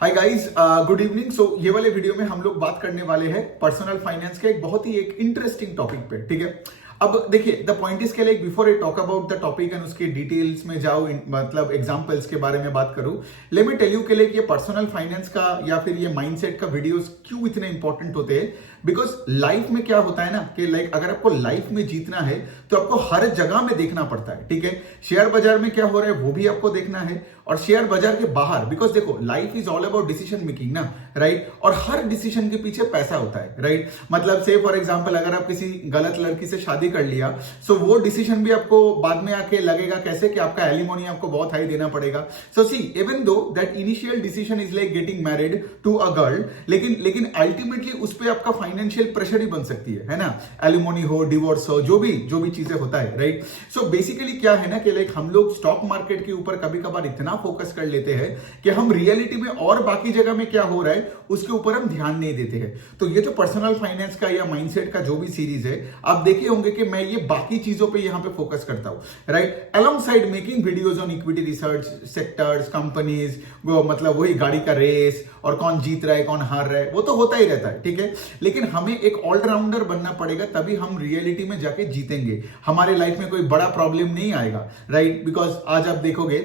हाय guys, good evening. So ये वाले video में हम लोग बात करने वाले हैं पर्सनल फाइनेंस के एक बहुत ही इंटरेस्टिंग टॉपिक पे। ठीक है, अब देखिए द पॉइंट इज के like before I talk about the topic and उसके डिटेल्स में जाओ, मतलब एग्जांपल्स के बारे में बात करूं, लेट मी टेल यू के लाइक ये पर्सनल फाइनेंस का या फिर ये माइंडसेट का वीडियोस क्यों इतने इंपॉर्टेंट होते हैं। बिकॉज लाइफ में क्या होता है ना कि लाइक अगर आपको लाइफ में जीतना है तो आपको हर जगह में देखना पड़ता है। ठीक है, शेयर बाजार में क्या हो रहा है वो भी आपको देखना है, और शेयर बाजार के बाहर, बिकॉज देखो life is all about decision making ना, राइट। और हर डिसीजन के पीछे पैसा होता है, राइट। मतलब से फॉर एग्जांपल अगर आप किसी गलत लड़की से शादी कर लिया, सो वो डिसीजन भी आपको बाद में आके लगेगा कैसे कि आपका एलिमोनी आपको बहुत हाई देना पड़ेगा। So see, even though that initial decision is like getting married to a girl, लेकिन अल्टीमेटली उस पर आपका फाइनेंशियल प्रेशर ही बन सकती है ना। एलिमोनी हो, डिवोर्स हो, जो भी चीजें होता है, राइट। सो बेसिकली क्या है ना कि लाइक हम लोग स्टॉक मार्केट के ऊपर कभी कभार इतना फोकस कर लेते हैं कि हम रियलिटी में और बाकी जगह में क्या हो रहा है उसके ऊपर हम ध्यान नहीं देते हैं। तो ये जो पर्सनल फाइनेंस का या माइंडसेट का जो भी सीरीज है, आप देखे होंगे कि मैं ये बाकी चीजों पे यहां पे फोकस करता हूं, right. Along side making videos on equity research, sectors, companies, मतलब वही गाड़ी का रेस और कौन जीत रहा है कौन हार रहा है वो तो होता ही रहता है। ठीक है, लेकिन हमें एक ऑलराउंडर बनना पड़ेगा, तभी हम रियलिटी में जाके जीतेंगे। हमारे लाइफ में कोई बड़ा प्रॉब्लम नहीं आएगा, राइट। बिकॉज आज आप देखोगे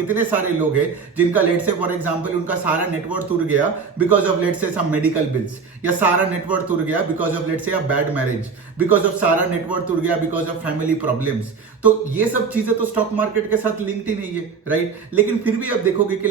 कितने सारे लोग हैं जिनका लेट से फॉर एग्जांपल उनका सारा नेटवर्थ उड़ गया बिकॉज ऑफ लेट से सम मेडिकल बिल्स, या सारा नेटवर्थ उड़ गया बिकॉज ऑफ लेट से a bad marriage, because of सारा नेटवर्थ उड़ गया बिकॉज ऑफ फैमिली प्रॉब्लम्स। तो ये सब चीजें तो स्टॉक मार्केट के साथ लिंक्ड ही नहीं है, राइट। लेकिन फिर भी आप देखोगे कि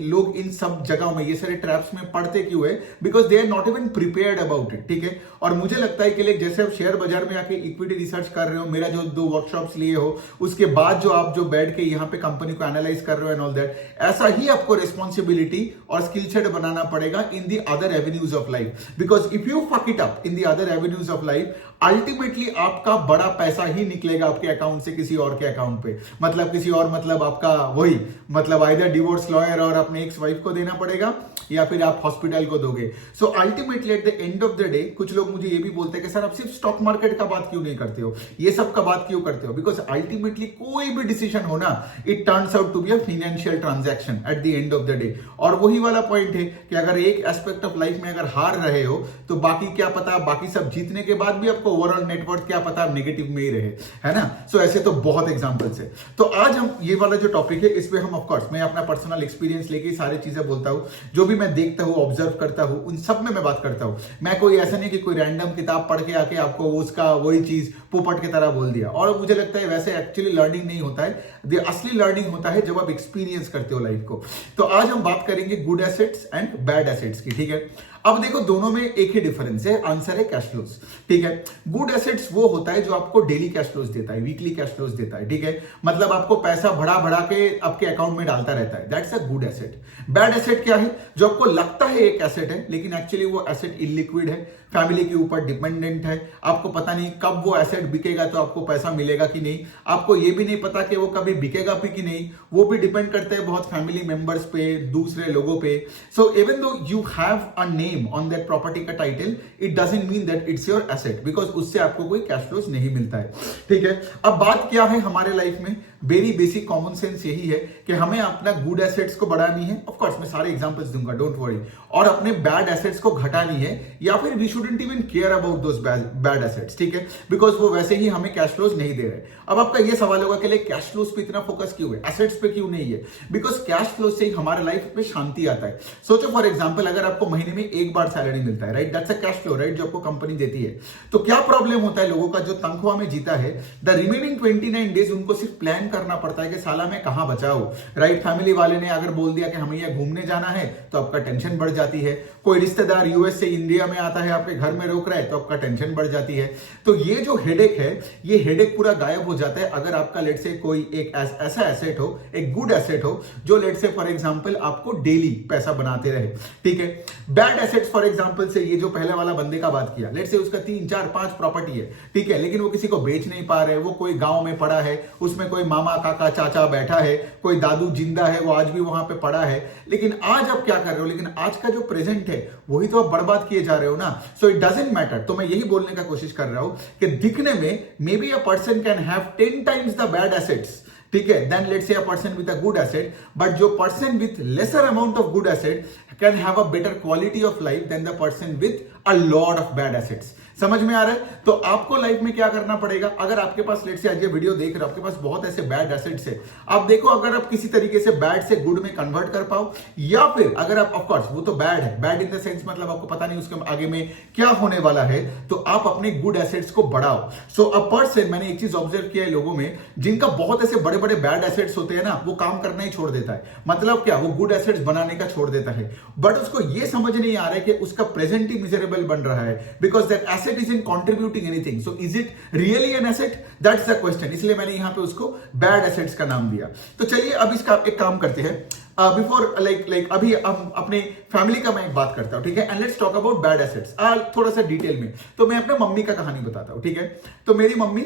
लोग इन सब जगहों में ये सारे ट्रैप्स में पड़ते क्यों है, because they are not even prepared about it. ठीक है, और मुझे लगता है कि जैसे आप शेयर बाजार में आके इक्विटी रिसर्च कर रहे हो, मेरा जो 2 वर्कशॉप्स लिए हो, उसके बाद जो आप जो बैठ के यहाँ पे कंपनी को एनालाइज कर रहे हो एंड ऑल दैट, ऐसा ही आपको रिस्पॉन्सिबिलिटी और स्किल सेट बनाना पड़ेगा in the other avenues of life. Because if you fuck it up in the other avenues of life, ultimately आपका बड़ा पैसा ही निकलेगा आपके अकाउंट से किसी और के अकाउंट पे, मतलब किसी और, मतलब आपका वही, मतलब आइदर डिवोर्स लॉयर और अपने एक्स वाइफ को देना पड़ेगा या फिर आप हॉस्पिटल को दोगे। So ultimately at the end of the day कुछ लोग मुझे ये भी बोलते हैं कि सर आप सिर्फ स्टॉक मार्केट का बात क्यों नहीं करते हो, ये सब का बात क्यों करते हो। बिकॉज अल्टीमेटली कोई भी डिसीजन हो ना, it turns out to be a financial transaction at the end of the day. और वही वाला पॉइंट है कि अगर एक एस्पेक्ट ऑफ लाइफ में अगर हार रहे हो तो बाकी क्या पता, बाकी सब जीतने के बाद भी आपको ओवरऑल नेटवर्थ क्या पता नेगेटिव में ही रहे, है ना। सो ऐसे तो बहुत एग्जांपल्स है। तो आज हम ये वाला जो टॉपिक है इस पे हम ऑफकोर्स मैं अपना पर्सनल एक्सपीरियंस लेके सारी चीजें बोलता हूं, जो भी मैं देखता हूं, ऑब्जर्व करता हूं, उन सब में मैं बात करता हूं। मैं कोई ऐसा नहीं कि कोई रैंडम किताब पढ़ के आके आपको उसका वही चीज पोपट की तरह बोल दिया। और मुझे लगता है वैसे एक्चुअली लर्निंग नहीं होता है, असली लर्निंग होता है जब आप एक्सपीरियंस करते हो लाइफ को। तो आज हम बात करेंगे good assets and bad assets की। ठीक है, अब देखो दोनों में एक ही डिफरेंस है, आंसर है कैश फ्लोज। ठीक है, गुड एसेट्स वो होता है जो आपको डेली कैश फ्लोज देता है, वीकली कैश फ्लोज देता है। ठीक है, मतलब आपको पैसा बढ़ा के आपके अकाउंट में डालता रहता है, that's a good asset. Bad asset क्या है, जो आपको लगता है एक एसेट है लेकिन एक्चुअली वो एसेट इलिक्विड है, फैमिली के ऊपर डिपेंडेंट है, आपको पता नहीं कब वो एसेट बिकेगा तो आपको पैसा मिलेगा कि नहीं, आपको ये भी नहीं पता कि वो कभी बिकेगा भी कि नहीं, वो भी डिपेंड करता है बहुत फैमिली मेंबर्स पे, दूसरे लोगों पे। So even though you have a name on that property का title, it doesn't mean that it's your asset, because उससे आपको कोई कैश फ्लोज नहीं मिलता है। ठीक है, अब बात क्या है हमारे लाइफ में, वेरी बेसिक कॉमन सेंस यही है कि हमें अपना गुड एसेट्स को बढ़ानी है, ऑफ कोर्स मैं सारे एग्जांपल्स दूंगा, डोंट वरी, और अपने बैड एसेट्स को घटानी है, या फिर we shouldn't even care about those bad assets. ठीक है, बिकॉज वो वैसे ही हमें कैश फ्लोज नहीं दे रहे। अब आपका ये सवाल होगा कि कैश फ्लोज पे इतना फोकस क्यों है, एसेट्स पे क्यों नहीं है। बिकॉज कैश फ्लोज से ही हमारे लाइफ में शांति आता है। सोचो फॉर एग्जांपल अगर आपको महीने में एक बार सैलरी मिलता है, right, that's a cash flow, right, जो आपको कंपनी देती है। तो क्या प्रॉब्लम होता है लोगों का जो तनख्वाह में जीता है, द रिमेनिंग 29 डेज उनको सिर्फ प्लान करना पड़ता है कि साला में कहां बचाओ, राइट। फैमिली वाले ने अगर बोल दिया कि हमें यह घूमने जाना है तो आपका टेंशन बढ़ जाती है, कोई रिश्तेदार यूएस से इंडिया में आता है आपके घर में रोक रहा है तो आपका टेंशन बढ़ जाती है। तो ये जो हेडेक है, ये हेडेक पूरा गायब हो जाता है अगर आपका लेट से कोई एक ऐसा एसेट हो, एक गुड एसेट हो, जो लेट से फॉर एग्जांपल आपको डेली पैसा बनाते रहे। ठीक है, बैड एसेट्स फॉर एग्जांपल से ये जो पहले वाला बंदे का बात किया, लेट से उसका 3, 4, 5 प्रॉपर्टी है, ठीक है, लेकिन वो किसी को बेच नहीं पा रहे, वो कोई गांव में पड़ा है, उसमें कोई मामा काका चाचा बैठा है, कोई दादू जिंदा है, वो आज भी वहां पे पड़ा है। लेकिन आज आप क्या कर रहे हो, लेकिन आज का जो प्रेजेंट है वही तो आप बर्बाद किए जा रहे हो ना। So it doesn't matter. तो मैं यही बोलने का कोशिश कर रहा हूं कि दिखने में maybe a person can have 10 times the bad assets, ठीक है, then let's say a person with a good asset, but जो person with lesser amount of good asset can have a better quality of life than the person with a lot of bad assets. समझ में आ रहा है? तो आपको life में क्या करना पड़ेगा, अगर आपके पास लेट से आज ये वीडियो देख रहे हो, आपके पास बहुत ऐसे बैड एसेट्स है, आप देखो अगर आप किसी तरीके से बैड से गुड में कन्वर्ट कर पाओ, या फिर अगर आप ऑफ कोर्स वो तो बैड है, बैड इन द सेंस मतलब आपको पता नहीं उसके आगे में क्या होने वाला है, तो आप अपने गुड एसेट्स को बढ़ाओ। सो अ पर्सन, मैंने एक चीज ऑब्जर्व किया है लोगों में जिनका बहुत ऐसे बड़े बड़े बैड एसेट्स होते हैं ना, वो काम करना ही छोड़ देता है। मतलब क्या, वो गुड एसेट्स बनाने का छोड़ देता है, बट उसको ये समझ नहीं आ रहा है कि उसका प्रेजेंट ही मिजरेबल बन रहा है, because that asset is in contributing anything. So is it really an asset? That's the question. इसलिए मैंने यहां पे उसको बैड एसेट्स का नाम दिया। तो चलिए अब इसका एक काम करते हैं, बिफोर लाइक अभी हम अपने फैमिली का मैं एक बात करता हूं, ठीक है, and let's talk about bad assets थोड़ा सा डिटेल में। तो मैं अपने मम्मी का कहानी बताता हूं, ठीक है। तो मेरी मम्मी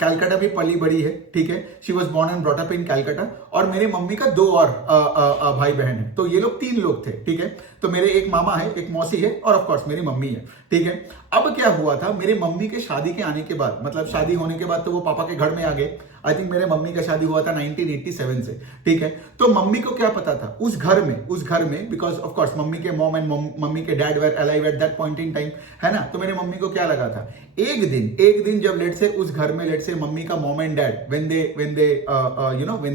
कैलकाटा भी पली बड़ी है, ठीक है, she was born and brought up in Calcutta, और मेरे मम्मी का दो और भाई बहन है, तो ये लोग 3 लोग थे, ठीक है। तो मेरे एक मामा है, एक मौसी है, और ऑफ कोर्स मेरी मम्मी है, ठीक है। अब क्या हुआ था, मेरे मम्मी के शादी के आने के बाद, मतलब शादी होने के बाद तो वो पापा के घर में आ गए। आई थिंक मेरे मम्मी का शादी हुआ था 1987 से, ठीक है। तो मम्मी को क्या पता था उस घर में बिकॉज ऑफ कोर्स मम्मी के मॉम एंड मम्मी के dad were alive at that point in time, है ना। तो मेरे मम्मी को क्या लगा था, एक दिन जब लेट से उस घर में लेट से मम्मी का mom and dad when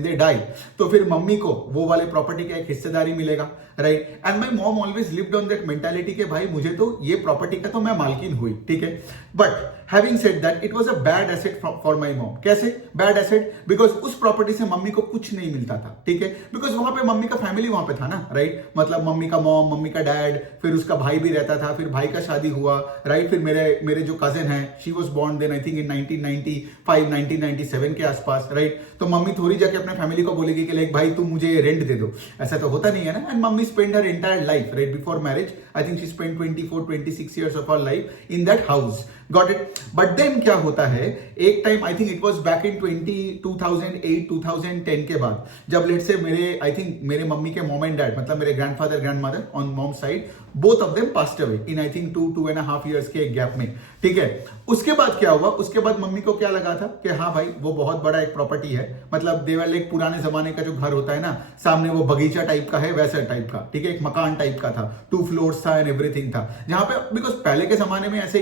they die, तो फिर मम्मी को वो वाले प्रॉपर्टी का एक हिस्सेदारी मिलेगा, right. And my mom always lived on that mentality के भाई मुझे तो ये प्रॉपर्टी का तो मैं मालकिन हुई, ठीक है। But having said that it was a bad asset for my mom. कैसे बैड एसेट? बिकॉज उस प्रॉपर्टी से मम्मी को कुछ नहीं मिलता था, ठीक है, बिकॉज वहां पे मम्मी का फैमिली वहां पे था ना, राइट। मतलब मम्मी का मॉम, मम्मी का डैड, फिर उसका भाई भी रहता था, फिर भाई का शादी हुआ, राइट। फिर मेरे जो कजिन है, she was born then I think in 1995 1997 के आसपास, राइट। तो मम्मी थोड़ी जाके अपने फैमिली को बोलेगी कि लाइक भाई तुम मुझे रेंट दे दो, ऐसा तो होता नहीं है ना। And mummy spend her entire life, right, before marriage I think she spend 24-26 years of her life in that house, got it. But then क्या होता है, एक time I think it was back in 2008-2010 के बाद, जब late से मेरे mummy के मॉम एंड डैड, मतलब मेरे grandfather grandmother on mom side, both of them passed away in I think 2.5 years के गैप में, ठीक है। उसके बाद क्या हुआ, उसके बाद मम्मी को क्या लगा था कि हाँ भाई वो बहुत बड़ा एक प्रॉपर्टी है, मतलब देवर लाइक पुराने जमाने का जो घर होता है ना, सामने वो बगीचा टाइप का है, वैसा टाइप का, ठीक है, एक मकान टाइप का था, 2 floors था एंड एवरीथिंग था, जहां पे बिकॉज पहले के जमाने में ऐसे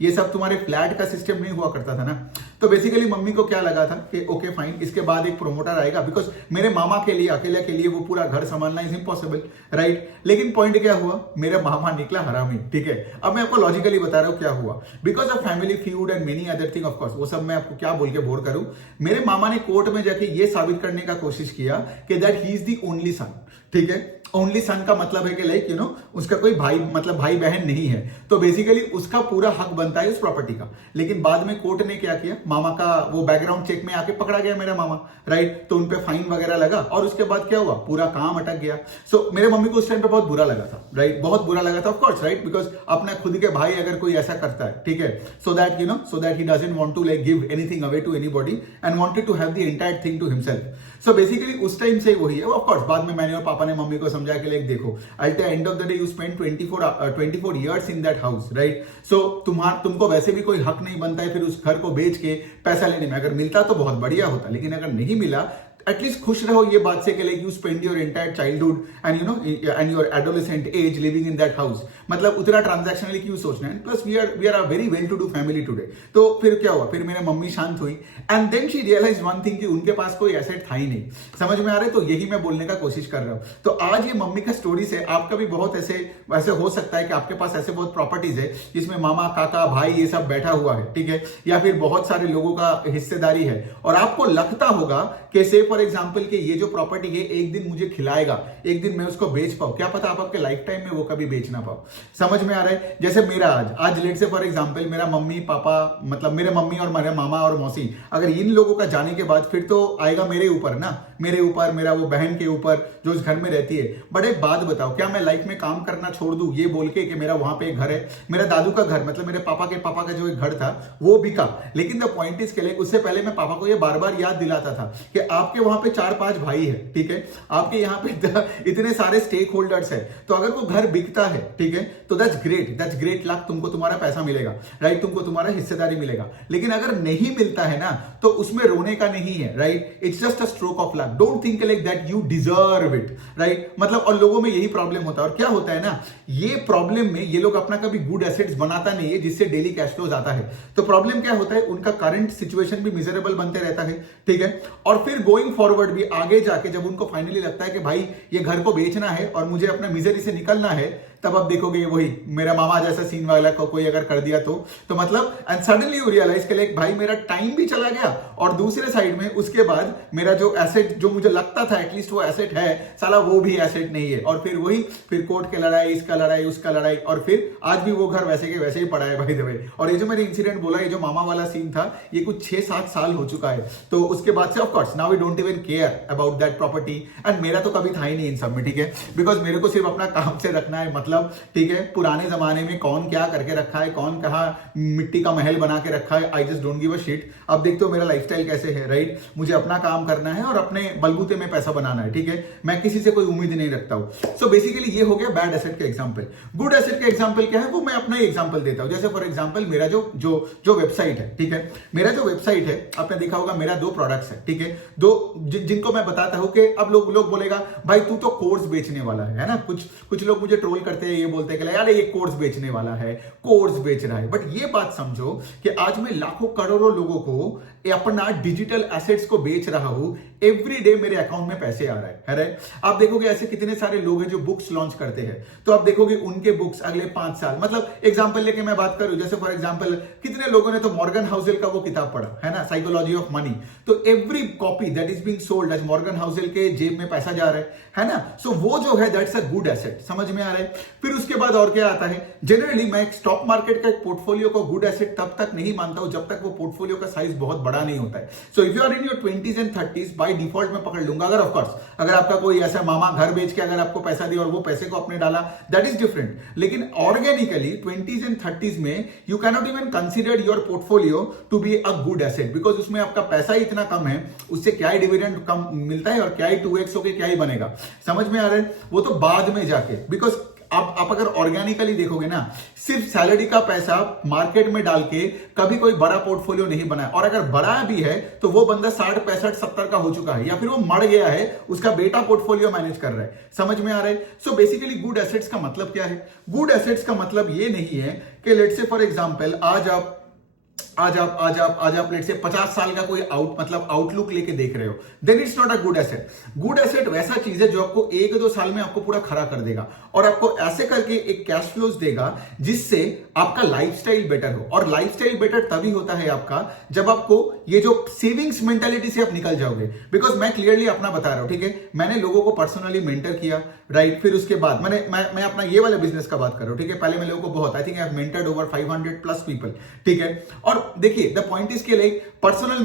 ये सब तुम्हारे फ्लैट का सिस्टम नहीं हुआ करता था ना। तो बेसिकली मम्मी को क्या लगा था कि ओके फाइन, इसके बाद एक प्रोमोटर आएगा, बिकॉज मेरे मामा के लिए अकेले के लिए वो पूरा घर संभालना इज इम्पॉसिबल, राइट। लेकिन पॉइंट क्या हुआ, मेरा मामा निकला हरामी, ठीक है। अब मैं आपको लॉजिकली बता रहा हूं क्या हुआ, because of family feud and many other thing, of course वो सब मैं आपको क्या बोल के बोर करूं। मेरे मामा ने कोर्ट में जाके ये साबित करने का कोशिश किया कि that he is the only son, ठीक है। ओनली सन का मतलब है कि लाइक उसका कोई भाई, मतलब भाई बहन नहीं है, तो बेसिकली उसका पूरा हक बनता है उस प्रॉपर्टी का। लेकिन बाद में कोर्ट ने क्या किया, मामा का वो बैकग्राउंड चेक में आके पकड़ा गया मेरा मामा, राइट। तो उनपे फाइन वगैरह लगा, और उसके बाद क्या हुआ, पूरा काम अटक गया। सो मेरे मम्मी को उस टाइम पे बहुत बुरा लगा था, राइट, बहुत बुरा लगा था, ऑफ कोर्स, राइट, बिकॉज अपना खुद के भाई अगर कोई ऐसा करता है, ठीक है, so that he doesn't want to like give anything away to anybody and wanted to have the entire thing to himself. So basically उस टाइम से वही है। ऑफ कोर्स बाद में मैंने और पापा ने मम्मी को समझा कि लाइक देखो, at the end of the day you spend 24 years in that house, right? So तुमको वैसे भी कोई हक नहीं बनता है फिर उस घर को बेच के पैसा लेने में। अगर मिलता तो बहुत बढ़िया होता, लेकिन अगर नहीं मिला एटलीस्ट खुश रहो ये बात से कि like you spend your entire childhood and your adolescent age living in that house. मतलब उतना ट्रांजैक्शनली क्यों सोचना है। Plus we are a very well to do family today. तो फिर क्या हुआ, फिर मेरे मम्मी शांत हुई and then she realise one thing कि उनके पास कोई एसेट था ही नहीं। समझ में आ रहा है? तो यही मैं बोलने का कोशिश कर रहा हूं। तो आज ये मम्मी का स्टोरी से आपका भी बहुत ऐसे हो सकता है कि आपके पास ऐसे बहुत प्रॉपर्टीज है जिसमें मामा काका भाई ये सब बैठा हुआ है, ठीक है, या फिर बहुत सारे लोगों का हिस्सेदारी है और आपको लगता होगा कि से फॉर एग्जांपल कि ये जो प्रॉपर्टी है एक दिन मुझे खिलाएगा, एक दिन मैं उसको बेच पाऊं। क्या पता आप आपके लाइफ टाइम में वो कभी बेच ना पाओ। समझ में आ रहा है? जैसे मेरा आज लेट से फॉर एग्जांपल मेरा मम्मी पापा, मतलब मेरे मम्मी और मेरे मामा और मौसी, अगर इन लोगों का जाने के बाद फिर तो आएगा मेरे ऊपर ना, मेरे ऊपर, मेरा वो बहन के ऊपर जो उस घर में रहती है। बट एक बात बताओ, क्या मैं लाइफ में काम करना छोड़ दूं ये बोल के कि मेरा वहां पे एक घर है, मेरा दादू का घर, मतलब मेरे पापा का जो एक घर था वो बिका। लेकिन द पॉइंट इज के लिए उससे पहले मैं पापा को ये बार बार याद दिलाता था कि आपके वहां पे 4-5 भाई है, ठीक है, आपके यहाँ पे इतने सारे स्टेक होल्डर्स है, तो अगर वो घर बिकता है, ठीक है, तो दैट्स ग्रेट लक, तुमको तुम्हारा पैसा मिलेगा, राइट, तुमको तुम्हारा हिस्सेदारी मिलेगा। लेकिन अगर नहीं मिलता है ना, तो उसमें रोने का नहीं है, right, it's just a stroke of luck. Don't think like that you deserve it, right, मतलब और लोगों में यही प्रॉब्लम होता है। और क्या होता है ना, ये प्रॉब्लम में ये लोग अपना कभी गुड एसेट्स बनाता नहीं है जिससे डेली कैश फ्लो आता है। तो प्रॉब्लम क्या होता है, उनका करंट सिचुएशन भी मिजरेबल बनते रहता है, ठीक है, और फिर गोइंग फॉरवर्ड भी आगे जाके जब उनको फाइनली लगता है कि भाई ये घर को बेचना है और मुझे अपने मिजरी से निकलना है, तब आप देखोगे वही मेरा मामा जैसा सीन वाला को कोई अगर कर दिया तो मतलब एंड सडनली यू रियलाइज के लाइक भाई मेरा टाइम भी चला गया, और दूसरे साइड में उसके बाद मेरा जो एसेट जो मुझे लगता था एटलीस्ट वो एसेट है, साला वो भी एसेट नहीं है। और फिर वही फिर कोर्ट के लड़ाई, इसका लड़ाई, उसका लड़ाई, और फिर आज भी वो घर वैसे के वैसे ही पड़ा है भाई दबे। और ये जो मैंने इंसिडेंट बोला, ये जो मामा वाला सीन था, ये कुछ 6-7 साल हो चुका है। तो उसके बाद से of course now we don't even care about that property, and मेरा तो कभी था ही नहीं इन सब में, ठीक है, बिकॉज मेरे को सिर्फ अपना काम से रखना है, मतलब ठीक है, पुराने जमाने में कौन क्या करके रखा है, कौन कहा मिट्टी का महल बना के रखा है, I just don't give a shit. अब देखते हो मेरा लाइफस्टाइल कैसे है, राइट, मुझे अपना काम करना है और अपने बलबूते में पैसा बनाना है, ठीक है, मैं किसी से कोई उम्मीद नहीं रखता हूं। सो बेसिकली ये हो गया बैड एसेट के एग्जांपल। गुड एसेट के एग्जांपल क्या है, वो मैं अपना ही एग्जांपल देता हूं। जैसे फॉर एग्जांपल मेरा जो वेबसाइट है, ठीक है, मेरा जो वेबसाइट है, आपने देखा होगा मेरा 2 प्रोडक्ट्स है, ठीक है, जिनको मैं बताता हूं कि अब लोग बोलेगा भाई तू तो कोर्स बेचने वाला है ना। कुछ लोग मुझे ट्रोल करते हैं, ये बोलते हैं कि यार ये कोर्स बेचने वाला है, कोर्स बेच रहा है। बट ये बात समझो कि आज मैं लाखों करोड़ों लोगों को अपना डिजिटल एसेट्स को बेच रहा हूं, एवरी डे मेरे अकाउंट में पैसे आ रहा है, राइट। आप देखोगे ऐसे कितने सारे लोग हैं जो बुक्स लॉन्च करते हैं, तो आप देखोगे उनके बुक्स अगले 5 साल, मतलब एग्जांपल लेके मैं बात करूं, जैसे फॉर एग्जांपल कितने लोगों ने तो मॉर्गन हाउसेल का वो किताब पढ़ा है ना, साइकोलॉजी ऑफ मनी। तो every copy that is being sold as Morgan Housel के जेब में पैसा जा रहा है ना। सो वो जो है दैट्स अ गुड एसेट, समझ में आ रहा है। फिर उसके बाद और क्या आता है, जनरली मैं एक स्टॉक मार्केट का एक पोर्टफोलियो को गुड एसेट तब तक नहीं मानता हूं जब तक वो पोर्टफोलियो का साइज बहुत बड़ा नहीं होता है। So if you are in your 20s and 30s, by default मैं पकड़ लूंगा। अगर ऑफकोर्स अगर आपका कोई ऐसा मामा घर बेच के अगर आपको पैसा दिया और वो पैसे को अपने डाला, दैट इज डिफरेंट। लेकिन ऑर्गेनिकली 20s एंड 30s में you can not even consider your portfolio to be a good asset, because उसमें आपका पैसा ही इतना कम है, उससे क्या ही डिविडेंड कम मिलता है और क्या ही 2x होके क्या ही बनेगा, समझ में आ रहा है। वो तो बाद में जाके, बिकॉज आप अगर ऑर्गेनिकली देखोगे ना, सिर्फ सैलरी का पैसा मार्केट में डाल के कभी कोई बड़ा पोर्टफोलियो नहीं बनाया, और अगर बड़ा भी है तो वो बंदा 60, 65, 70 का हो चुका है, या फिर वो मर गया है, उसका बेटा पोर्टफोलियो मैनेज कर रहा है, समझ में आ रहा है। सो बेसिकली गुड एसेट्स का मतलब क्या है, गुड एसेट्स का मतलब ये नहीं है कि लेट्स से फॉर एग्जांपल आज आप लेट से 50 साल का कोई आउटलुक लेके देख रहे हो, then it's not a good asset. Good asset वैसा चीज है जो आपको 1-2 साल में आपको पूरा खड़ा कर देगा और आपको ऐसे करके एक कैश फ्लोज देगा जिससे आपका लाइफस्टाइल बेटर हो। और लाइफस्टाइल बेटर तभी होता है आपका जब आपको ये जो सेविंग्स मेंटालिटी से आप निकल जाओगे। बिकॉज मैं क्लियरली अपना बता रहा हूं, ठीक है, मैंने लोगों को पर्सनली मेंटर किया, राइट। फिर उसके बाद मैं अपना ये वाले बिजनेस का बात कर रहा हूं, ठीक है। पहले मैं लोगों को बहुत, I think I have mentored over 500+ people, ठीक है। और देखिए द पॉइंट इज के like personal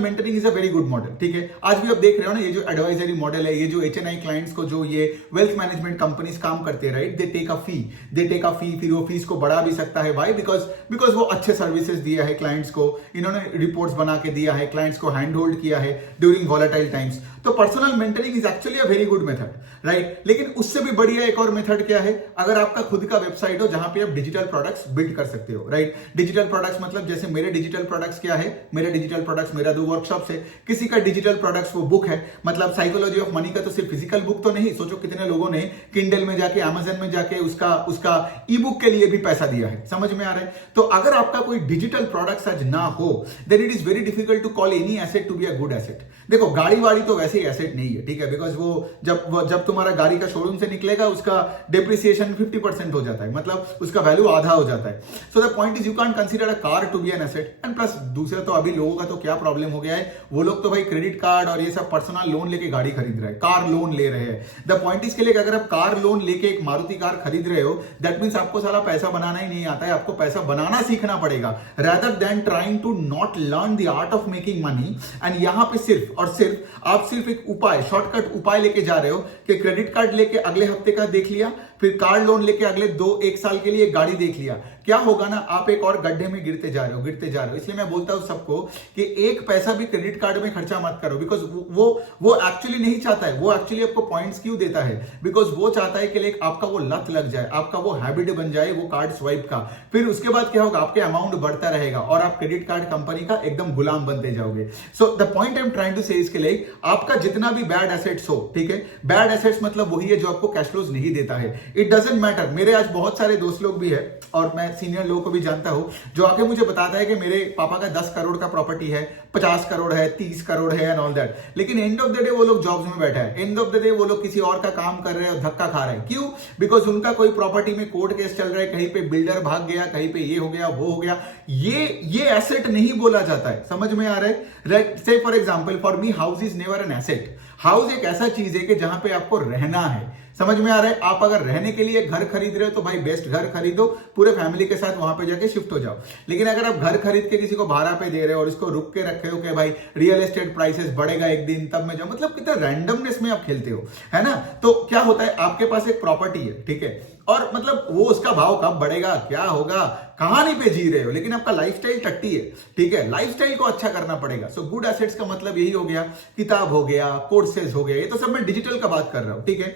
mentoring is a very good model, ठीक है। आज भी आप देख रहे हो ना, ये जो एडवाइजरी मॉडल है, ये जो HNI क्लाइंट्स को जो ये वेल्थ मैनेजमेंट कंपनीज काम करते हैं, राइट, दे टेक अ फी, फिर वो फीस को बढ़ा भी सकता है, भाई बिकॉज वो अच्छे सर्विसेज दिया है क्लाइंट्स को, इन्होंने रिपोर्ट्स बना के दिया है, क्लाइंट्स को हैंड होल्ड किया है ड्यूरिंग वॉलेटाइल टाइम्स। तो personal mentoring is actually a very good method, right. लेकिन उससे भी बढ़िया एक और मेथड क्या है, अगर आपका खुद का वेबसाइट हो जहां पे आप डिजिटल प्रोडक्ट्स बिल्ड कर सकते हो, राइट। डिजिटल प्रोडक्ट्स मतलब जैसे मेरे डिजिटल प्रोडक्ट्स क्या है, मेरे डिजिटल प्रोडक्ट्स मेरा 2 वर्कशॉप्स है, किसी का डिजिटल प्रोडक्ट्स वो बुक है, मतलब साइकोलॉजी ऑफ मनी का तो सिर्फ फिजिकल बुक तो नहीं, सोचो कितने लोगों ने किंडल में जाके, अमेजन में जाके उसका ई बुक के लिए भी पैसा दिया है, समझ में आ रहा है। तो अगर आपका कोई डिजिटल प्रोडक्ट्स आज ना हो, then it is very difficult to call any asset to be a good asset. देखो गाड़ी वाड़ी तो वैसे ही एसेट नहीं है, ठीक है, बिकॉज वो जब तुम्हारा गाड़ी का शोरूम से निकलेगा उसका डेप्रिसिएशन 50% हो जाता है, मतलब उसका वैल्यू आधा हो जाता है। So the point is you can consider a car to be an asset. And plus दूसरा तो अभी लोगों का तो क्या प्रॉब्लम हो गया है, वो लोग तो भाई क्रेडिट कार्ड और ये सब पर्सनल लोन लेके गाड़ी खरीद रहे हैं, कार लोन ले रहे हैं। द पॉइंट इज के लिए अगर आप कार लोन लेके एक मारुति कार खरीद रहे हो, दैट मींस आपको साला पैसा बनाना ही नहीं आता है, आपको पैसा बनाना सीखना पड़ेगा, rather than trying to not learn the art of making money। And यहां पे सिर्फ और सिर्फ आप सिर्फ एक उपाय, शॉर्टकट उपाय लेके जा रहे हो कि क्रेडिट कार्ड लेके अगले हफ्ते का देख लिया, फिर कार लोन लेके अगले 1 साल के लिए गाड़ी देख लिया। क्या होगा ना, आप एक और गड्ढे में गिरते जा रहे हो। इसलिए मैं बोलता हूं सबको कि एक पैसा भी क्रेडिट कार्ड में खर्चा मत करो, बिकॉज वो एक्चुअली नहीं चाहता है, वो एक्चुअली आपको पॉइंट्स क्यों देता है, बिकॉज वो चाहता है कि लाइक आपका वो लत लग जाए, आपका वो हैबिट बन जाए वो कार्ड स्वाइप का। फिर उसके बाद क्या होगा, आपके अमाउंट बढ़ता रहेगा और आप क्रेडिट कार्ड कंपनी का एकदम गुलाम बनते जाओगे। So the point I am trying to say इसके लिए, आपका जितना भी बैड एसेट्स हो, ठीक है, बैड एसेट्स मतलब वही है जो आपको कैश फ्लोज नहीं देता है। It doesn't matter. मेरे आज बहुत सारे दोस्त लोग भी है और मैं सीनियर लोगों को भी जानता हूं जो आके मुझे बताता है कि मेरे पापा का 10 करोड़ का प्रॉपर्टी है, 50 करोड़ है, 30 करोड़ है एंड ऑल दैट, लेकिन एंड ऑफ द डे वो लोग जॉब्स में बैठा है, एंड ऑफ द डे वो लोग किसी और का काम कर रहे हैं और धक्का खा रहे हैं। क्यों? बिकॉज उनका कोई प्रॉपर्टी में कोर्ट केस चल रहा है, कहीं पे बिल्डर भाग गया, कहीं पे ये हो गया, वो हो गया। ये एसेट नहीं बोला जाता है, समझ में आ रहा है? से for example, for me house is never an asset. House एक ऐसा चीज है कि जहां पे आपको रहना है, समझ में आ रहा है? आप अगर रहने के लिए घर खरीद रहे हो तो भाई बेस्ट घर खरीदो, पूरे फैमिली के साथ वहां पे जाके शिफ्ट हो जाओ। लेकिन अगर आप घर खरीद के किसी को भाड़ा पे दे रहे हो और इसको रुक के रखे हो कि भाई रियल एस्टेट प्राइसेस बढ़ेगा एक दिन तब मैं जाऊं, मतलब कितना रैंडमनेस में आप खेलते हो, है ना? तो क्या होता है, आपके पास एक प्रॉपर्टी है, ठीक है, और मतलब वो उसका भाव कब बढ़ेगा, क्या होगा, कहानी पे जी रहे हो, लेकिन आपका लाइफस्टाइल टट्टी है, ठीक है, लाइफस्टाइल को अच्छा करना पड़ेगा। सो गुड एसेट्स का मतलब यही हो गया, किताब हो गया, कोर्सेज हो गया, ये तो सब मैं डिजिटल का बात कर रहा हूं, ठीक है।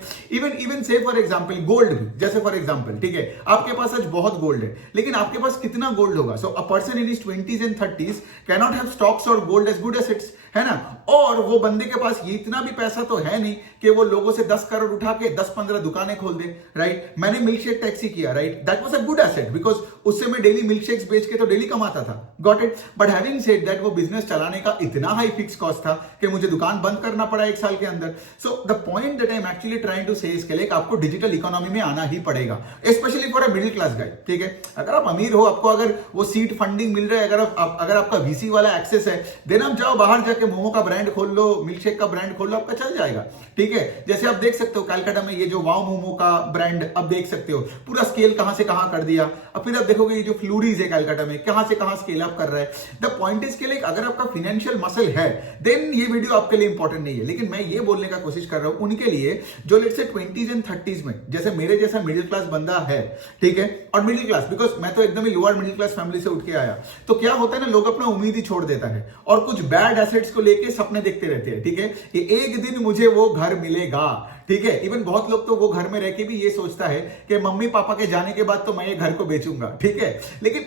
इवन से फॉर एग्जांपल गोल्ड भी, जैसे फॉर एग्जांपल, ठीक है, आपके पास आज बहुत गोल्ड है, लेकिन आपके पास कितना गोल्ड होगा? So a person in his 20s and 30s can not have stocks और गोल्ड एज गुड एसेट्स, है ना? और वो बंदे के पास ये इतना भी पैसा तो है नहीं कि वो लोगों से 10 करोड़ उठा के 10-15 दुकानें खोल दे, राइट? मैंने मिल्क शेक टैक्सी किया, right? That was a good asset because उससे मैं डेली मिल्क शेक्स बेच के तो डेली कमाता था, got it. But having said that, वो बिजनेस चलाने का इतना हाई फिक्स कॉस्ट था कि मुझे दुकान बंद करना पड़ा 1 साल के अंदर। So the point that I am actually trying to say इसके लिए आपको डिजिटल इकोनॉमी में आना ही पड़ेगा, specially for a middle class गाय, ठीक है। अगर आप अमीर हो, आपको अगर वो सीड फंडिंग मिल रहा है, अगर आपका वीसी वाला एक्सेस है, देन आप जाओ बाहर जाके मोमो का ब्रांड खोल लो, मिल्क शेक का ब्रांड खोल लो, आपका चल जाएगा, ठीक है। जैसे आप देख सकते हो कलकत्ता में ये जो वाओ मोमो का ब्रांड, अब देख सकते हो पूरा स्केल कहां से कहां कर दिया। अब फिर आप देखोगे ये जो फ्लूरीज है कलकत्ता में, कहां से कहां स्केल अप कर रहा है। द पॉइंट इज के लिए अगर आपका फाइनेंशियल मसल है, देन ये वीडियो आपके लिए इंपॉर्टेंट नहीं है। लेकिन मैं ये बोलने का कोशिश कर रहा हूं उनके लिए जो let's say 20s and 30s में, जैसे मेरे जैसा मिडिल क्लास बंदा है, ठीक है, और मिडिल क्लास बिकॉज मैं तो एकदम ही लोअर मिडिल क्लास फैमिली से उठ के आया, तो क्या होता है ना, लोग अपना उम्मीद ही छोड़ देता है और कुछ बैड एसेट्स को लेके सपने देखते रहते हैं, ठीक है, कि एक दिन मुझे वो घर मिलेगा, ठीक है। इवन बहुत लोग तो वो घर में रह के भी ये सोचता है कि मम्मी पापा के जाने के बाद तो मैं ये घर को बेचूंगा, ठीक है। लेकिन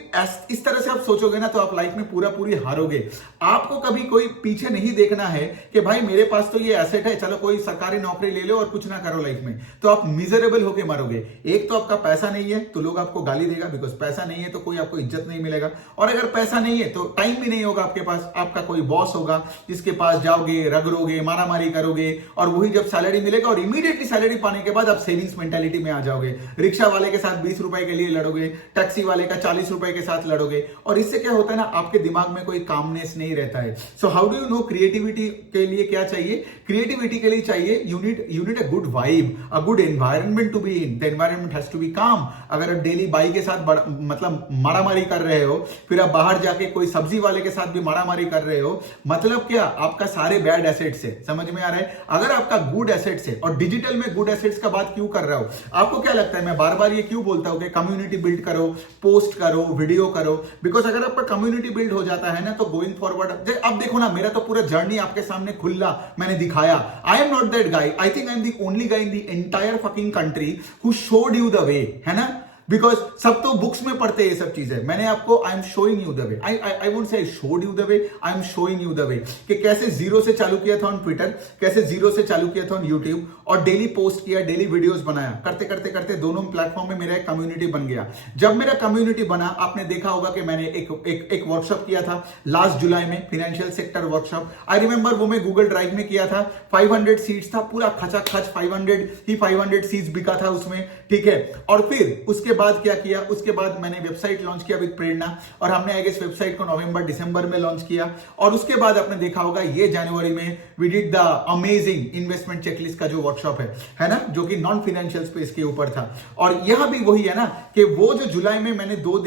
इस तरह से आप सोचोगे ना तो आप लाइफ में पूरी हारोगे। आपको कभी कोई पीछे नहीं देखना है कि भाई मेरे पास तो ये एसेट है, चलो कोई सरकारी नौकरी ले लो और कुछ ना करो लाइफ में, तो आप मिजरेबल होके मरोगे। एक तो आपका पैसा नहीं है तो लोग आपको गाली देगा, बिकॉज पैसा नहीं है तो कोई आपको इज्जत नहीं मिलेगा, और अगर पैसा नहीं है तो टाइम भी नहीं होगा आपके पास। आपका कोई बॉस होगा जिसके पास जाओगे, रगड़ोगे, मारामारी करोगे, और वही जब सैलरी मिलेगा और इमीडिएटली सैलरी पाने के बाद आप सेविंग्स मेंटालिटी में आ जाओगे। रिक्शा वाले के साथ 20 रुपए के लिए लड़ोगे, टैक्सी वाले का 40 रुपए के साथ लड़ोगे, और इससे क्या होता है ना, आपके दिमाग में कोई कामनेस नहीं रहता है। So how do you know creativity के लिए क्या चाहिए? क्रिएटिविटी के लिए चाहिए you need a good vibe, a good environment to be in. The environment has to be calm. अगर आप डेली बाई के साथ मतलब मारामारी कर रहे हो, फिर आप बाहर जाके कोई सब्जी वाले के साथ भी मारामारी कर रहे हो, मतलब क्या? आपका सारे बैड एसेट्स है, समझ में आ रहा है? अगर आपका गुड एसेट्स है, और डिजिटल में गुड एसेट्स का बात क्यों कर रहा हूं, आपको क्या लगता है मैं बार बार ये क्यों बोलता हूं कि कम्युनिटी बिल्ड करो, पोस्ट करो, वीडियो करो? बिकॉज अगर आपका कम्युनिटी बिल्ड हो जाता है ना, तो गोइंग फॉरवर्ड, अब देखो ना, मेरा तो पूरा जर्नी आपके सामने खुला मैंने दिखाया। I am not that guy, I think I am the only guy in the entire fucking country who showed you the way, है ना? बिकॉज सब तो बुक्स में पढ़ते हैं ये सब चीजें, मैंने आपको I am showing you the way, I won't say I showed you the way, I am showing you the way, कि कैसे जीरो से चालू किया था ऑन ट्विटर, कैसे जीरो से चालू किया था ऑन यूट्यूब, और डेली पोस्ट किया, डेली वीडियोस बनाया, करते करते करते दोनों प्लेटफॉर्म में मेरा एक कम्युनिटी बन गया। जब मेरा कम्युनिटी बना, आपने देखा होगा कि मैंने एक वर्कशॉप किया था लास्ट जुलाई में, financial sector workshop. I remember वो मैं गूगल ड्राइव में किया था, 500 सीट्स था, पूरा खचाखच 500 सीट्स बिका था उसमें, ठीक है। और फिर उसके बाद क्या किया, उसके बाद मैंने वेबसाइट लॉन्च किया विद प्रेरणा, और हमने आई गेस वेबसाइट को नवंबर दिसंबर में लॉन्च किया, और उसके बाद आपने देखा होगा ये जनवरी में we did the amazing investment checklist का जो वर्कशॉप है ना, जो कि नॉन फाइनेंशियल स्पेस के ऊपर था। और यह भी वही है ना कि वो जो जुलाई में मैंने दो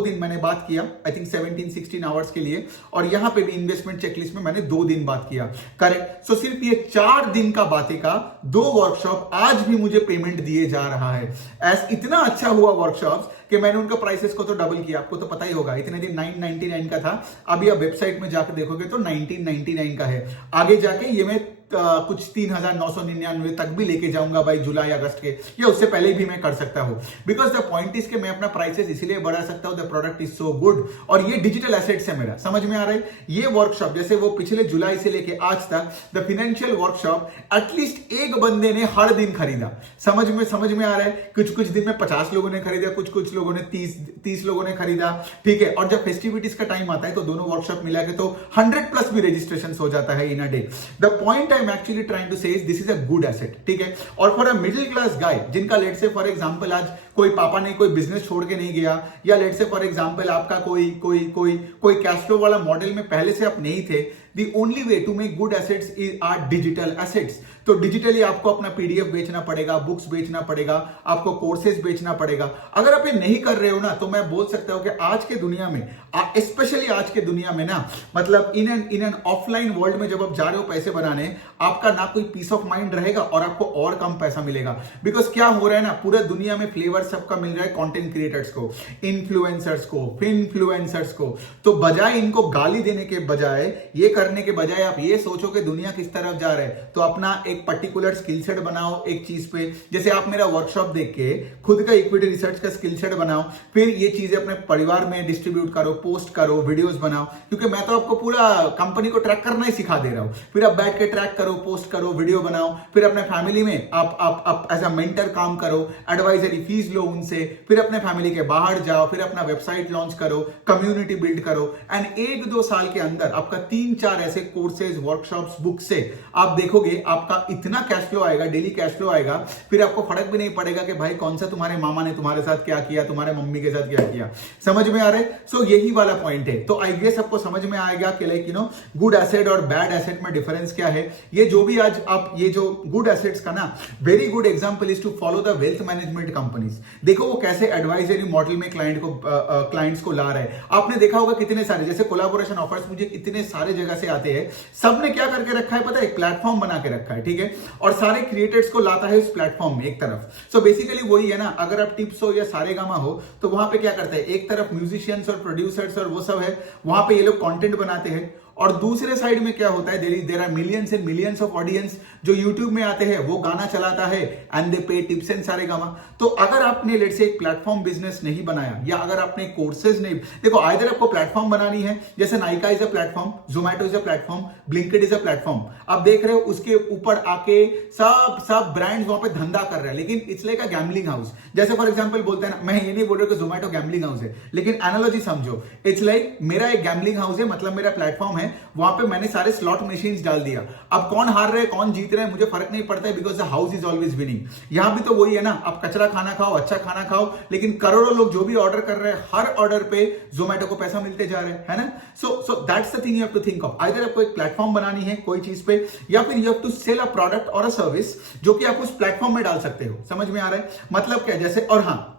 दिन मैंने बात किया, आई थिंक 17-16 आवर्स के लिए, और यहां पे भी इन्वेस्टमेंट चेकलिस्ट में मैंने 2 दिन बात किया, करेक्ट। सो सिर्फ ये 4 दिन का बातें का 2 वर्कशॉप आज भी मुझे पेमेंट दिए जा रहा है। इतना अच्छा हुआ हुआ वर्कशॉप्स कि मैंने उनका प्राइसेस को तो डबल किया। आपको तो पता ही होगा, इतने दिन 999 का था, अभी आप वेबसाइट में जाकर देखोगे तो 1999 का है। आगे जाके ये मैं कुछ 3999 तक भी लेके जाऊंगा भाई जुलाई अगस्त के, या उससे पहले भी मैं कर सकता हूं। बिकॉज द पॉइंट इज कि मैं अपना प्राइसेस इसीलिए बढ़ा सकता हूं, the product is so good, और ये डिजिटल एसेट्स है मेरा। समझ में आ रहा है? ये वर्कशॉप जैसे वो पिछले जुलाई से लेके आज तक द फाइनेंशियल वर्कशॉप एटलीस्ट एक बंदे ने हर दिन खरीदा। समझ में आ रहा है? कुछ दिन में 50 लोगों ने खरीदा, कुछ लोगों ने 30 लोगों ने खरीदा, ठीक है। और जब फेस्टिविटीज का टाइम आता है तो दोनों वर्कशॉप मिला के तो 100 प्लस भी रजिस्ट्रेशन हो जाता है in a day. The point I am actually trying to say is this is a good asset, ठीक है। और for a middle class guy जिनका लेट से फॉर एग्जांपल आज कोई पापा ने कोई बिजनेस छोड़ के नहीं गया, या लेट से फॉर एग्जांपल आपका कोई कैश फ्लो वाला मॉडल में पहले से आप नहीं थे, the only way to make good assets are digital assets। तो डिजिटली आपको अपना पीडीएफ बेचना पड़ेगा, बुक्स बेचना पड़ेगा, आपको कोर्सेज बेचना पड़ेगा। अगर आप ये नहीं कर रहे हो ना, तो मैं बोल सकता हूं कि आज के दुनिया में, स्पेशली आज के दुनिया में ना, मतलब इन एन ऑफलाइन वर्ल्ड में जब आप जा रहे हो पैसे बनाने, आपका ना कोई पीस ऑफ माइंड रहेगा और आपको और कम पैसा मिलेगा। बिकॉज क्या हो रहा है ना, पूरा दुनिया में फ्लेवर सबका मिल रहा है कंटेंट क्रिएटर्स को, इन्फ्लुएंसर्स को, फिनफ्लुएंसर्स को। तो बजाय इनको गाली देने के बजाय, ये करने के बजाय आप ये सोचो कि दुनिया किस तरफ जा रहा है, तो अपना एक पर्टिकुलर स्किल सेट बनाओ एक चीज पे। जैसे आप मेरा वर्कशॉप देख के खुद का इक्विटी रिसर्च का स्किल सेट बनाओ, फिर ये चीजें अपने परिवार में डिस्ट्रीब्यूट करो, पोस्ट करो, वीडियोस बनाओ, क्योंकि मैं तो आपको पूरा कंपनी को ट्रैक करना ही सिखा दे रहा हूं। फिर आप बैठ के ट्रैक करो, पोस्ट करो, वीडियो बनाओ, फिर अपने फैमिली में आप एज अ मेंटर काम करो, एडवाइजरी फीस लो उनसे, फिर अपने फैमिली के बाहर जाओ, फिर अपना वेबसाइट लॉन्च करो, कम्युनिटी बिल्ड करो, एंड 1-2 साल के अंदर आपका 3-4 ऐसे कोर्सेज, वर्कशॉप्स, बुक से आप देखोगे आपका इतना कैश फ्लो आएगा, डेली कैश फ्लो आएगा, फिर आपको फर्क भी नहीं पड़ेगा कि भाई कौन सा तुम्हारे मामा ने तुम्हारे साथ क्या किया, तुम्हारे मम्मी के साथ क्या किया। समझ में आ रहा है? सो यही वाला पॉइंट है। तो आई गेस आपको समझ में आएगा कि लाइक गुड एसेट और बैड एसेट में डिफरेंस क्या है। ये जो भी आज आप ये जो गुड एसेट्स का ना, very good example is to follow the wealth management companies. देखो वो कैसे एडवाइजरी मॉडल में क्लाइंट्स को ला रहा है। आपने देखा होगा कितने सारे जैसे कोलैबोरेशन ऑफर्स मुझे इतने सारे जगह से आते हैं। सबने क्या करके रखा है पता है? एक प्लेटफॉर्म बना के रखा है, ठीक है, और सारे क्रिएटर्स को लाता है उस प्लेटफॉर्म में एक तरफ। सो बेसिकली वही है ना, अगर आप टिप्स हो या सारेगामा हो, तो वहां पे क्या करते हैं, एक तरफ म्यूजिशियंस और प्रोड्यूसर्स और वो सब है, वहां पे ये लोग कंटेंट बनाते हैं, और दूसरे साइड में क्या होता है, there are millions and millions of audience जो यूट्यूब में आते हैं, वो गाना चलाता है एंड दे पे टिप्स एंड सारेगामा। तो अगर आपने लेट से एक प्लेटफॉर्म बिजनेस नहीं बनाया, या अगर आपने कोर्सेज नहीं, देखो आइदर आपको प्लेटफॉर्म बनानी है, जैसे Nykaa is a platform, Zomato is a platform, Blinkit is a platform. आप देख रहे हो उसके ऊपर आके सब ब्रांड्स वहां पे धंधा कर रहे हैं, लेकिन it's like a gambling house. जैसे फॉर एग्जांपल बोलते हैं ना, मैं ये नहीं बोल रहा कि जोमैटो गैम्बलिंग हाउस है, लेकिन एनालॉजी समझो, इट्स लाइक मेरा एक गैम्बलिंग हाउस है, मतलब मेरा प्लेटफॉर्म है, वहां पे मैंने सारे स्लॉट मशीन्स डाल दिया। अब कौन हार रहे, कौन जीत रहे, मुझे फर्क नहीं पड़ता है, because the house is always winning. यहां भी तो वही है ना, आप कचरा खाना खाओ, अच्छा खाना खाओ, लेकिन करोड़ों लोग जो भी ऑर्डर कर रहे हैं, हर ऑर्डर पे जोमैटो को पैसा मिलते जा रहे हैं, है ना। So that's the thing you have to think of. Either आपको एक प्लेटफॉर्म बनानी है कोई चीज पे, या फिर you have to sell a product और अ सर्विस जो कि आप उस प्लेटफॉर्म में डाल सकते हो। समझ में आ रहा है मतलब क्या? जैसे, और हाँ,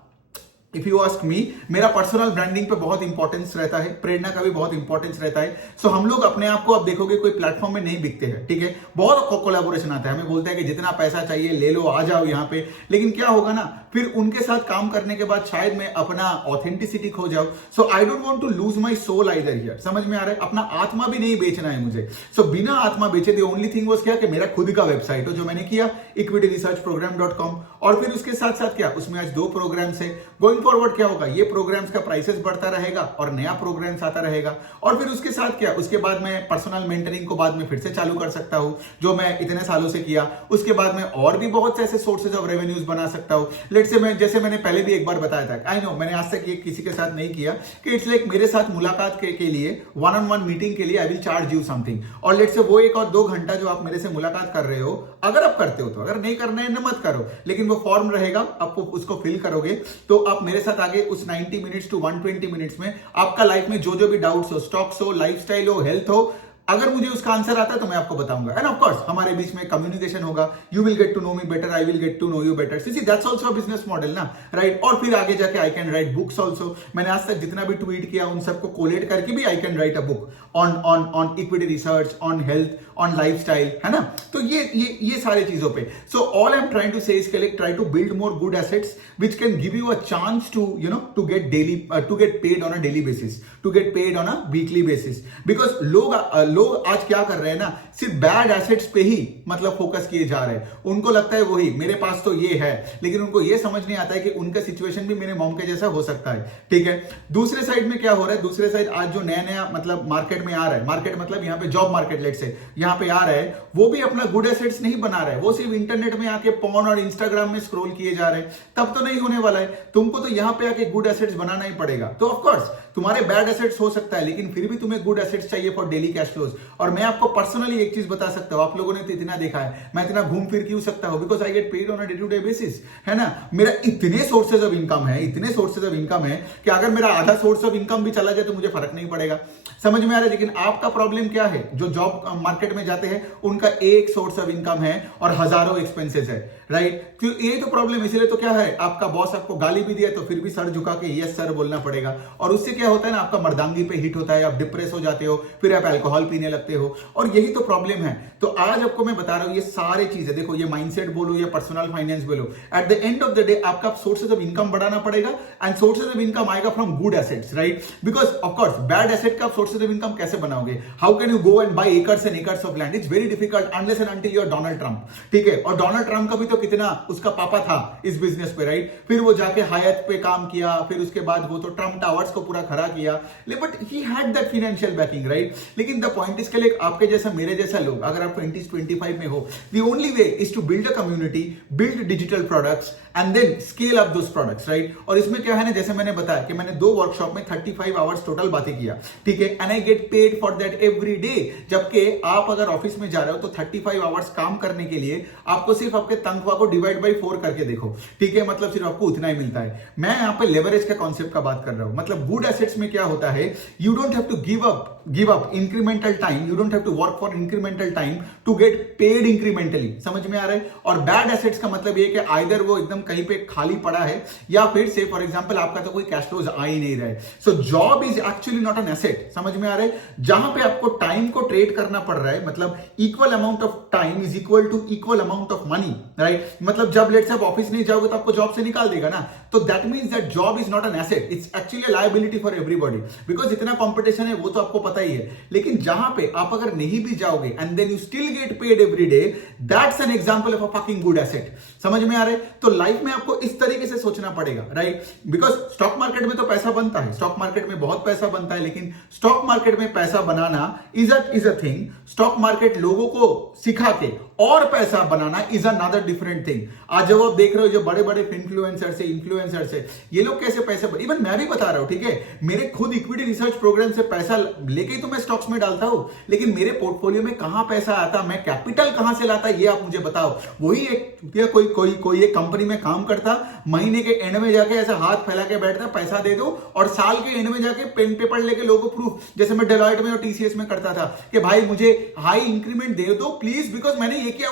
इफ यू आस्क मी, मेरा पर्सनल ब्रांडिंग पे बहुत इंपॉर्टेंस रहता है, प्रेरणा का भी बहुत इंपॉर्टेंस रहता है। सो हम लोग अपने आप को, आप देखोगे कोई प्लेटफॉर्म में नहीं बिकते हैं, ठीक है, बहुत कोलैबोरेशन आता है, हमें बोलता है कि जितना पैसा चाहिए ले लो, आ जाओ यहाँ पे, लेकिन क्या होगा ना, फिर उनके साथ काम करने के बाद शायद मैं अपना ऑथेंटिसिटी खो जाऊं। So I don't want to lose my soul either here. समझ में आ रहा है? अपना आत्मा भी नहीं बेचना है मुझे। सो बिना आत्मा बेचे, द ओनली थिंग वाज क्या कि मेरा खुद का वेबसाइट हो, जो मैंने किया equityresearchprogram.com, और फिर उसके साथ साथ क्या, उसमें आज 2 प्रोग्राम्स है। गोइंग फॉरवर्ड क्या होगा, ये प्रोग्राम्स का प्राइसेस बढ़ता रहेगा और नया प्रोग्राम्स आता रहेगा, और फिर उसके साथ क्या, उसके बाद मैं पर्सनल मेंटरिंग को बाद में फिर से चालू कर सकता हूं, जो मैं इतने सालों से किया। उसके बाद में और भी बहुत से ऐसे सोर्सेज ऑफ रेवेन्यूज बना सकता हूं। लेट्स से मैं, जैसे मैंने पहले भी एक बार बताया था, आई नो मैंने आज तक ये किसी के साथ नहीं किया, कि इट्स लाइक मेरे साथ मुलाकात के लिए, वन ऑन वन मीटिंग के लिए I will charge you something, और लेट्स से वो 1 और 2 घंटा जो आप मेरे से मुलाकात कर रहे हो, अगर आप करते हो तो, अगर नहीं करना है मत करो, लेकिन वो फॉर्म रहेगा, आपको उसको फिल करोगे तो आप मेरे साथ आगे उस 90 मिनट्स टू 120 मिनट्स में आपका लाइफ में जो जो भी डाउट्स हो, स्टॉक्स हो, लाइफस्टाइल हो, हेल्थ हो, अगर मुझे उसका आंसर आता है तो मैं आपको बताऊंगा। एंड ऑफ कोर्स हमारे बीच में कम्युनिकेशन होगा, you will get to know me better, I will get to know you better. See that's also a business model ना, राइट। और फिर आगे जाके I can write books also. मैंने आज तक जितना भी ट्वीट किया उन सबको कोलेट करके भी I can write a book on equity research, on health, on lifestyle, है ना? तो ये सारे चीजों पे so all I am trying to say इसके लिए try to build more good assets which can give you a chance to to get daily to get paid on a daily basis, to get paid on a weekly basis, because लोग आज क्या कर रहे हैं ना, सिर्फ bad assets पे ही मतलब फोकस किए जा रहे हैं। उनको लगता है वही मेरे पास तो ये है, लेकिन उनको ये समझ नहीं आता है कि उनका सिचुएशन भी मेरे मॉम के जैसा हो सकता है, ठीक है? दूसरे साइड में क्या हो रहा है, दूसरे साइड आज जो नया मतलब मार्केट में आ रहा है, मार्केट मतलब यहाँ पे जॉब मार्केट लेट से यहाँ पे आ रहा है, वो भी अपना गुड एसेट्स नहीं बना रहा है, वो सिर्फ इंटरनेट में आके पॉर्न और इंस्टाग्राम में स्क्रॉल किए जा रहे हैं। तब तो नहीं होने वाला है, तुमको तो यहां पे आके गुड एसेट्स बनाना ही पड़ेगा। तो ऑफ कोर्स तुम्हारे बैड एसेट्स हो सकता है, लेकिन फिर भी तुम्हें गुड एसेट्स चाहिए फॉर डेली कैश फ्लोज। और मैं आपको पर्सनली एक चीज बता सकता हूं, आप लोगों ने तो इतना देखा है, मैं इतना घूम फिर क्यों सकता हूं, because I get paid on a day to day basis, है ना? मेरा इतने सोर्सेज ऑफ इनकम है, इतने सोर्सेज ऑफ इनकम है कि अगर मेरा आधा सोर्स ऑफ इनकम भी चला जाए तो मुझे फर्क नहीं पड़ेगा। समझ में आ रहा है? लेकिन आपका प्रॉब्लम क्या है, जो जॉब मार्केट में जाते हैं उनका एक सोर्स ऑफ इनकम है और हजारों एक्सपेंसेस है, राइट? क्यों? ये तो प्रॉब्लम, इसीलिए तो क्या है, आपका बॉस आपको गाली भी दिया तो फिर भी सर झुका के यस सर बोलना पड़ेगा, और उससे क्या होता है ना, आपका मर्दांगी पे हिट होता है, आप डिप्रेस हो जाते हो, फिर आप अल्कोहल पीने लगते हो, और यही तो प्रॉब्लम है। तो आज आपको मैं बता रहा हूं ये सारी चीजें, देखो ये माइंडसेट बोलो या पर्सनल फाइनेंस बोलो, at the end of the day आपका सोर्सेज ऑफ इनकम बढ़ाना पड़ेगा, एंड सोर्सेज ऑफ इनकम आएगा from good assets, right? Because of course bad asset का सोर्सेज ऑफ इनकम कैसे बनाओगे? How can you go and buy acres and acres of land? It's very difficult unless and until you are Donald Trump, ठीक है? और Donald Trump का भी तो कितना उसका पापा था इस बिजनेस पे, राइट? फिर वो जाके हायत पे काम किया, फिर उसके बाद वो तो ट्रंप टावर्स को पूरा खड़ा किया, but he had that financial backing, right? लेकिन द पॉइंट इसके लिए आपके जैसा मेरे जैसा लोग, अगर आप 20-25 में हो, the only way is to build a community, build digital products and then scale up those products, right? और इसमें क्या है ना, जैसे मैंने बताया कि मैंने 2 वर्कशॉप में 35 आवर्स टोटल बातें किया, ठीक है? And I get paid for that every day. जबकि आप अगर ऑफिस में जा रहे हो तो 35 आवर्स काम करने के लिए आपको सिर्फ आपके तनख्वाह को डिवाइड बाई 4 करके देखो, ठीक है? मतलब सिर्फ आपको उतना ही मिलता है। मैं यहाँ पे लेवरेज का कॉन्सेप्ट का बात कर रहा हूं। मतलब गुड एसेट्स में क्या होता है, you don't have to give up incremental time, you don't have to work for incremental time to get paid incrementally. समझ में आ रहा है? और बैड एसेट्स का मतलब ये कि आइदर वो एकदम कहीं पे खाली पड़ा है, या फिर से फॉर एग्जांपल आपका तो कोई कैश फ्लोज आ ही नहीं रहा है। So job is actually not an asset. समझ में आ रहा है? जहां पे आपको टाइम को ट्रेड करना पड़ रहा है, मतलब equal amount of time is equal to equal amount of money, right? मतलब जब लेट्स से आप ऑफिस नहीं जाओगे तो आपको जॉब से निकाल देगा ना, तो that means that job is not an asset, it's actually a liability for everybody, because इतना कंपटीशन है वो तो आपको पता ही है। लेकिन जहां पे आप अगर नहीं भी जाओगे and then you still get paid every day, that's an example of a fucking good asset. समझ में आ रहा है? तो लाइफ में आपको इस तरीके से सोचना पड़ेगा, राइट? बिकॉज स्टॉक मार्केट में तो पैसा बनता है, स्टॉक मार्केट में बहुत पैसा बनता है, लेकिन स्टॉक मार्केट में पैसा बनाना is a thing, stock market लोगों को सिखा के और पैसा बनाना इज अनदर डिफरेंट थिंग। आज जब आप देख रहे हो जो बड़े बड़े इन्फ्लुएंसर्स है, ये लोग कैसे पैसे, इवन मैं भी बता रहा हूं, ठीक है? मेरे खुद इक्विटी रिसर्च प्रोग्राम से पैसा लेके ही तो मैं स्टॉक्स में डालता हूं, लेकिन मेरे पोर्टफोलियो में कहां पैसा आता, मैं कैपिटल कहां से लाता, ये आप मुझे बताओ। वही एक कोई एक कंपनी में काम करता, महीने के एंड में जाके ऐसा हाथ फैला के बैठता, पैसा दे दो, और साल के एंड में जाके पेन पेपर लेके लोगों को प्रूफ, जैसे मैं डेलॉयट में और टीसीएस में करता था कि भाई मुझे हाई इंक्रीमेंट दे दो प्लीज, बिकॉज मैंने ये किया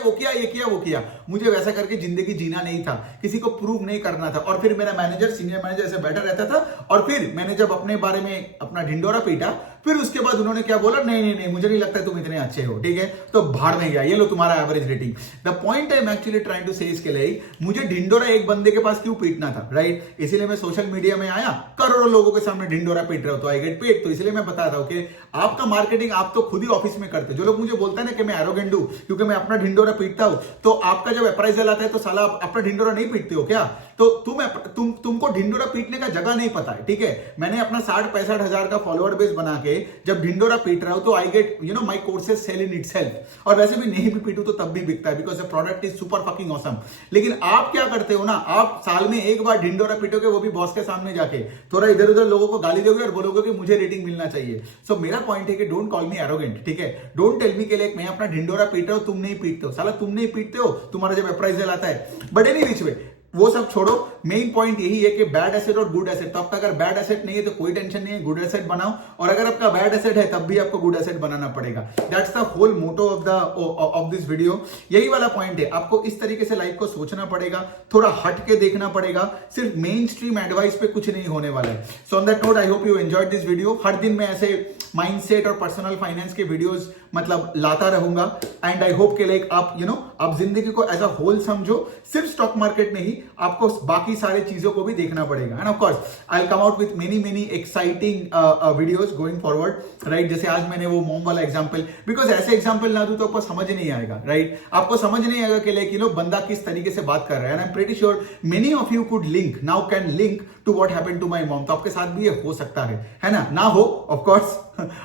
वो किया। मुझे वैसा करके जिंदगी जीना नहीं था, किसी को प्रूव नहीं करना था। और फिर मेरा मैनेजर, सीनियर मैनेजर ऐसे बैठा रहता था, और फिर मैंने जब अपने बारे में अपना ढिंडोरा पीटा, फिर उसके बाद उन्होंने क्या बोला, नहीं मुझे नहीं लगता तुम इतने अच्छे हो, ठीक है? तो भाड़ में गया, ये लो तुम्हारा average rating. The point I am actually trying to say इसके लिए, मुझे ढिंडोरा एक बंदे के पास क्यों पीटना था, राइट? इसीलिए मैं सोशल मीडिया में आया, करोड़ों लोगों के सामने ढिंडोरा पीट रहा हूं, तो आई गेट पेड। तो इसलिए मैं बताता हूं कि आपका मार्केटिंग आप तो खुद ही ऑफिस में करते हो। जो लोग मुझे बोलते हैं ना कि मैं एरोगेंट हूं क्योंकि मैं अपना ढिंडोरा पीटता हूं, तो आपका जब अप्राइजल आता है तो साला आप अपना ढिंडोरा नहीं पीटते हो क्या? तो तुमको ढिंडोरा पीटने का जगह नहीं पता है, ठीक है? मैंने अपना 60-65 हजार का फॉलोअर बेस बना के जब ढिंडोरा पीट रहा हूं, तो I get my courses sell in itself. और वैसे भी नहीं भी पीटू तो तब भी बिकता है, because the product is super fucking awesome. लेकिन आप क्या करते हो ना, आप साल में एक बार ढिंडोरा पीटोगे, वो भी बॉस के सामने जाके, थोड़ा इधर उधर लोगों को गाली दोगे और बोलोगे कि मुझे रेटिंग मिलना चाहिए। सो मेरा पॉइंट है कि डोंट कॉल मी एरोगेंट, ठीक है? डोंट टेल मी के मैं अपना ढिंडोरा पीट रहा हूं, तुम नहीं पीटते हो। साला तुम नहीं पीटते हो, तुम्हारा जब अप्राइजल आता है। बट एनी विच वे, वो सब छोड़ो, मेन पॉइंट यही है कि बैड एसेट और गुड एसेट, तो आपका अगर बैड एसेट नहीं है तो कोई टेंशन नहीं है, गुड एसेट बनाओ, और अगर आपका बैड एसेट है तब भी आपको गुड एसेट बनाना पड़ेगा। That's the whole motto of this video. यही वाला पॉइंट है, आपको इस तरीके से लाइफ को सोचना पड़ेगा, थोड़ा हट के देखना पड़ेगा, सिर्फ मेन स्ट्रीम एडवाइस पे कुछ नहीं होने वाला है। So on that note I hope you enjoyed this video. हर दिन मैं ऐसे माइंडसेट और पर्सनल फाइनेंस के वीडियोस मतलब लाता रहूंगा, एंड आई होप के लाइक आप आप जिंदगी को एज अ होल समझो, सिर्फ स्टॉक मार्केट नहीं, आपको बाकी सारे चीजों को भी देखना पड़ेगा। End of course I will come out with many exciting videos going forward, right. जैसे आज मैंने वो मोम वाला एग्जांपल, बिकॉज ऐसे एग्जांपल ना दूं तो आपको समझ नहीं आएगा, राइट। आपको समझ नहीं आएगा कि लाइक बंदा किस तरीके से बात कर रहा है। And I am pretty sure many of you could link now, can link to what happened to my mom. तो आपके साथ भी ये हो सकता है ना हो, of course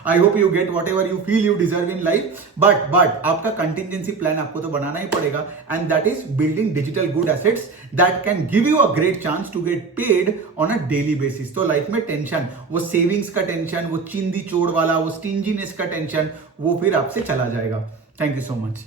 I hope you get whatever you feel you deserve in life, but आपका कंटिजेंसी प्लान आपको तो बनाना ही पड़ेगा, and that is building digital good assets that can give you a great chance to get paid on a daily basis. तो life में tension, वो savings का टेंशन, वो चिंदी चोड़ वाला, वो स्टिंजीनेस का टेंशन, वो फिर आपसे चला जाएगा। Thank you so much.